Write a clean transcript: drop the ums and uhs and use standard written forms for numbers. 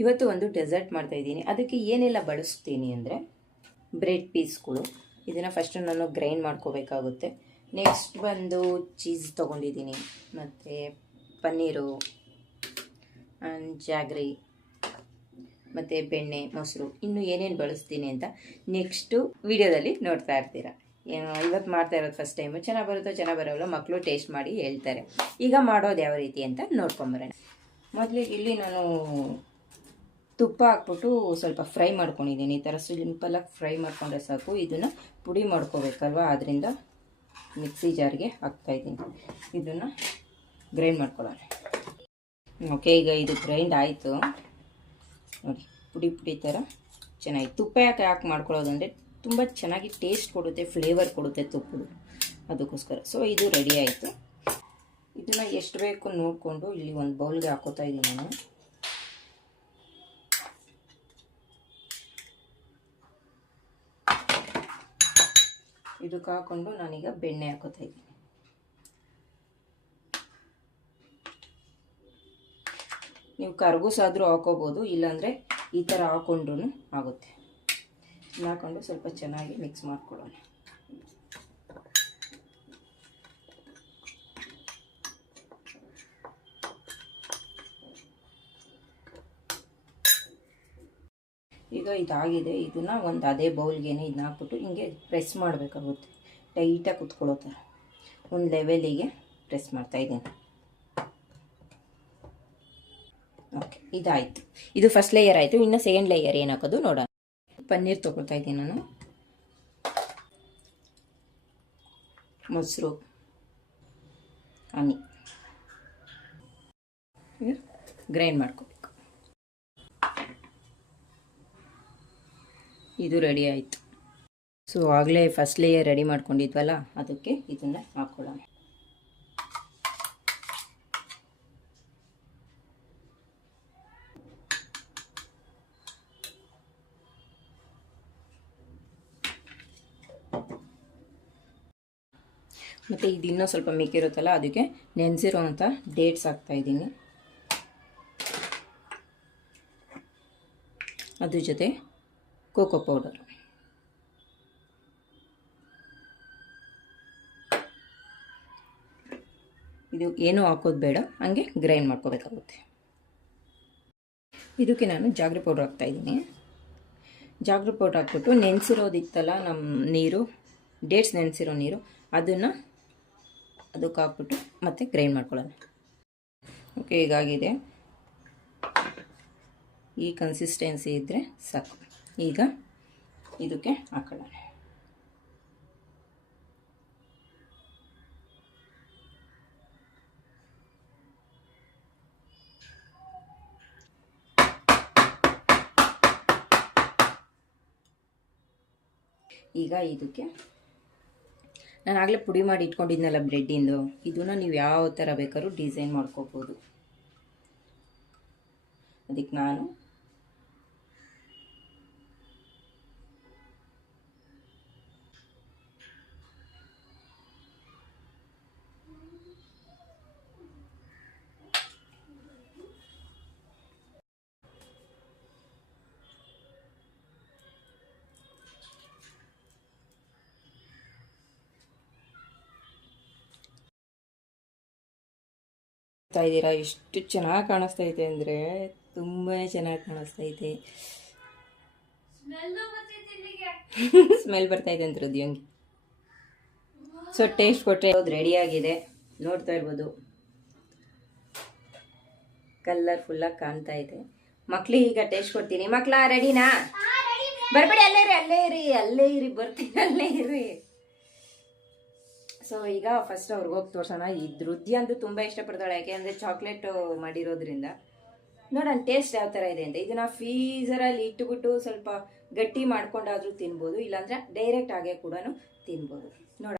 ಇವತ್ತು ಒಂದು ಡೆಸರ್ಟ್ ಮಾಡ್ತಾಯಿದ್ದೀನಿ. ಅದಕ್ಕೆ ಏನೆಲ್ಲ ಬಳಸ್ತೀನಿ ಅಂದರೆ ಬ್ರೆಡ್ ಪೀಸ್ಗಳು, ಇದನ್ನು ಫಸ್ಟು ನಾನು ಗ್ರೈಂಡ್ ಮಾಡ್ಕೋಬೇಕಾಗುತ್ತೆ. ನೆಕ್ಸ್ಟ್ ಬಂದು ಚೀಸ್ ತೊಗೊಂಡಿದ್ದೀನಿ, ಮತ್ತು ಪನ್ನೀರು ಆ್ಯಂಡ್ ಜಾಗ್ರಿ, ಮತ್ತು ಬೆಣ್ಣೆ, ಮೊಸರು, ಇನ್ನೂ ಏನೇನು ಬಳಸ್ತೀನಿ ಅಂತ ನೆಕ್ಸ್ಟು ವಿಡಿಯೋದಲ್ಲಿ ನೋಡ್ತಾ ಇರ್ತೀರ. ಇವತ್ತು ಮಾಡ್ತಾ ಇರೋದು ಫಸ್ಟ್ ಟೈಮು. ಚೆನ್ನಾಗಿ ಬರುತ್ತೋ ಚೆನ್ನಾಗಿ ಬರೋಲ್ಲ, ಮಕ್ಕಳು ಟೇಸ್ಟ್ ಮಾಡಿ ಹೇಳ್ತಾರೆ. ಈಗ ಮಾಡೋದು ಯಾವ ರೀತಿ ಅಂತ ನೋಡ್ಕೊಂಬರೋಣ. ಮೊದಲಿಗೆ ಇಲ್ಲಿ ನಾನು ತುಪ್ಪ ಹಾಕ್ಬಿಟ್ಟು ಸ್ವಲ್ಪ ಫ್ರೈ ಮಾಡ್ಕೊಂಡಿದ್ದೀನಿ. ಈ ಥರ ಸಿಂಪಲಾಗಿ ಫ್ರೈ ಮಾಡ್ಕೊಂಡ್ರೆ ಸಾಕು. ಇದನ್ನು ಪುಡಿ ಮಾಡ್ಕೋಬೇಕಲ್ವ, ಆದ್ದರಿಂದ ಮಿಕ್ಸಿ ಜಾರ್ಗೆ ಹಾಕ್ತಾಯಿದ್ದೀನಿ. ಇದನ್ನು ಗ್ರೈಂಡ್ ಮಾಡ್ಕೊಳ್ಳೋಣ. ಓಕೆ, ಈಗ ಇದು ಗ್ರೈಂಡ್ ಆಯಿತು ನೋಡಿ, ಪುಡಿ ಪುಡಿ ಥರ ಚೆನ್ನಾಗಿ. ತುಪ್ಪ ಯಾಕೆ ಮಾಡ್ಕೊಳ್ಳೋದು ಅಂದರೆ ತುಂಬ ಚೆನ್ನಾಗಿ ಟೇಸ್ಟ್ ಕೊಡುತ್ತೆ, ಫ್ಲೇವರ್ ಕೊಡುತ್ತೆ ತುಪ್ಪದು, ಅದಕ್ಕೋಸ್ಕರ. ಸೊ ಇದು ರೆಡಿ ಆಯಿತು. ಇದನ್ನು ಎಷ್ಟು ಬೇಕು ನೋಡಿಕೊಂಡು ಇಲ್ಲಿ ಒಂದು ಬೌಲ್ಗೆ ಹಾಕೋತಾ ಇದ್ದೀನಿ ನಾನು. ಇದಕ್ಕೆ ಹಾಕ್ಕೊಂಡು ನಾನೀಗ ಬೆಣ್ಣೆ ಹಾಕೋತಾ ಇದ್ದೀನಿ. ನೀವು ಕರ್ಗೂಸಾದರೂ ಹಾಕೋಬೋದು, ಇಲ್ಲಾಂದರೆ ಈ ಥರ ಹಾಕ್ಕೊಂಡ್ರೂ ಆಗುತ್ತೆ. ಹಾಕ್ಕೊಂಡು ಸ್ವಲ್ಪ ಚೆನ್ನಾಗಿ ಮಿಕ್ಸ್ ಮಾಡ್ಕೊಳ್ಳೋಣ. ಈಗ ಇದಾಗಿದೆ. ಇದನ್ನು ಒಂದು ಅದೇ ಬೌಲ್ಗೇನೆ ಇದನ್ನ ಹಾಕ್ಬಿಟ್ಟು ಹಿಂಗೆ ಪ್ರೆಸ್ ಮಾಡಬೇಕಾಗುತ್ತೆ, ಟೈಟಾಗಿ ಕುತ್ಕೊಳ್ಳೋ ಥರ ಒಂದು ಲೆವೆಲಿಗೆ ಪ್ರೆಸ್ ಮಾಡ್ತಾಯಿದ್ದೀನಿ. ಓಕೆ, ಇದಾಯಿತು. ಇದು ಫಸ್ಟ್ ಲೇಯರ್ ಆಯಿತು. ಇನ್ನು ಸೆಕೆಂಡ್ ಲೇಯರ್ ಏನು ಹಾಕೋದು ನೋಡೋಣ. ಪನ್ನೀರ್ ತೊಗೊಳ್ತಾ ಇದ್ದೀನಿ ನಾನು, ಮೊಸರು, ಹನಿ, ಗ್ರೈಂಡ್ ಮಾಡ್ಕೋಬೇಕು. ಇದು ರೆಡಿ ಆಯಿತು. ಸೊ ಆಗಲೇ ಫಸ್ಟ್ ಲೇಯರ್ ರೆಡಿ ಮಾಡ್ಕೊಂಡಿದ್ವಲ್ಲ, ಅದಕ್ಕೆ ಇದನ್ನು ಹಾಕ್ಕೊಳ್ಳೋಣ. ಮತ್ತು ಇದು ಇನ್ನೂ ಸ್ವಲ್ಪ ಮಿಕ್ಕಿರುತ್ತಲ್ಲ, ಅದಕ್ಕೆ ನೆನೆಸಿರೋ ಅಂಥ ಡೇಟ್ಸ್ ಹಾಕ್ತಾಯಿದ್ದೀನಿ. ಅದ್ರ ಜೊತೆ ಕೋಕೋ ಪೌಡರ್. ಇದು ಏನೂ ಹಾಕೋದು ಬೇಡ, ಹಂಗೆ ಗ್ರೈಂಡ್ ಮಾಡ್ಕೋಬೇಕಾಗುತ್ತೆ. ಇದಕ್ಕೆ ನಾನು ಜಾಗ್ರಿ ಪೌಡ್ರ್ ಹಾಕ್ತಾಯಿದ್ದೀನಿ. ಜಾಗ್ರಿ ಪೌಡ್ರ್ ಹಾಕ್ಬಿಟ್ಟು ನೆನೆಸಿರೋದಿತ್ತಲ್ಲ ನಮ್ಮ ನೀರು, ಡೇಟ್ಸ್ ನೆನೆಸಿರೋ ನೀರು, ಅದನ್ನು ಅದಕ್ಕೆ ಹಾಕ್ಬಿಟ್ಟು ಮತ್ತೆ ಗ್ರೈಂಡ್ ಮಾಡ್ಕೊಳ್ಳೋಣ. ಓಕೆ, ಹೀಗಾಗಿದೆ. ಈ ಕನ್ಸಿಸ್ಟೆನ್ಸಿ ಇದ್ದರೆ ಸಾಕು. ಈಗ ಇದಕ್ಕೆ ಹಾಕೊಳ್ಳೋಣ. ಈಗ ಇದಕ್ಕೆ ನಾನು ಆಗಲೇ ಪುಡಿ ಮಾಡಿ ಇಟ್ಕೊಂಡಿದ್ನಲ್ಲ ಬ್ರೆಡ್ಡಿಂದು, ಇದನ್ನು ನೀವು ಯಾವ ಥರ ಬೇಕಾದ್ರೂ ಡಿಸೈನ್ ಮಾಡ್ಕೋಬೋದು. ಅದಕ್ಕೆ ನಾನು ಇದ್ದೀರಾ, ಎಷ್ಟು ಚೆನ್ನಾಗಿ ಕಾಣಿಸ್ತೈತೆ ಅಂದರೆ ತುಂಬಾ ಚೆನ್ನಾಗಿ ಕಾಣಿಸ್ತೈತೆ. ಸ್ಮೆಲ್ ಬರ್ತೈತೆ ಅಂತ ಹೃದಯಂಗೆ. ಸೊ ಟೇಸ್ಟ್ ಕೊಟ್ಟರೆ ಅದು ರೆಡಿಯಾಗಿದೆ, ನೋಡ್ತಾ ಇರ್ಬೋದು. ಕಲರ್ಫುಲ್ಲಾಗಿ ಕಾಣ್ತಾ ಇದೆ. ಮಕ್ಳಿಗೆ ಈಗ ಟೇಸ್ಟ್ ಕೊಡ್ತೀನಿ. ಮಕ್ಳ ರೆಡಿನಾ? ಬರ್ಬೇಡಿ, ಅಲ್ಲೇ ಇರಿ ಬರ್ತೀನಿ, ಅಲ್ಲೇ ಇರಿ. ಸೊ ಈಗ ಫಸ್ಟ್ ಅವ್ರಿಗೆ ಹೋಗಿ ತೋರ್ಸೋಣ. ಇದು ರುದ್ದಿ ಅಂತೂ ತುಂಬ ಇಷ್ಟಪಡ್ತಾಳೆ, ಯಾಕೆಂದರೆ ಚಾಕ್ಲೇಟ್ ಮಾಡಿರೋದ್ರಿಂದ. ನೋಡೋಣ ಟೇಸ್ಟ್ ಯಾವ ಥರ ಇದೆ ಅಂತ. ಇದನ್ನು ಫ್ರೀಝರಲ್ಲಿ ಇಟ್ಟುಬಿಟ್ಟು ಸ್ವಲ್ಪ ಗಟ್ಟಿ ಮಾಡ್ಕೊಂಡಾದರೂ ತಿನ್ಬೋದು, ಇಲ್ಲಾಂದರೆ ಡೈರೆಕ್ಟ್ ಆಗೇ ಕೂಡ ತಿನ್ಬೋದು.